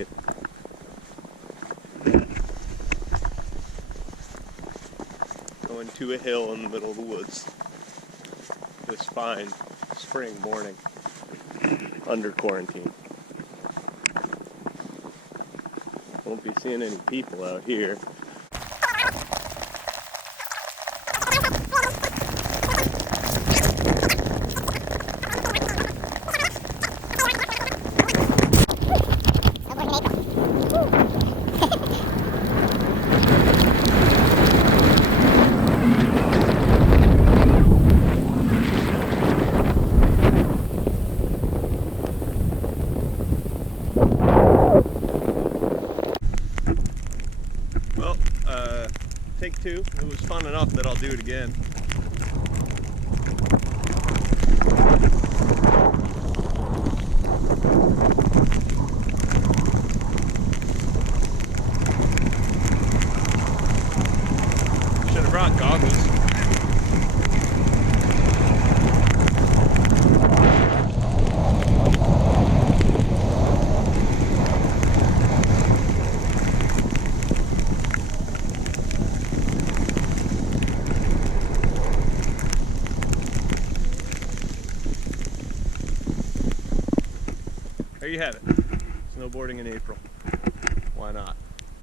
it. Going to a hill in the middle of the woods. This fine spring morning under quarantine. Won't be seeing any people out here. Well, take two. It was fun enough that I'll do it again. Should have brought goggles. There you have it. Snowboarding in April. Why not?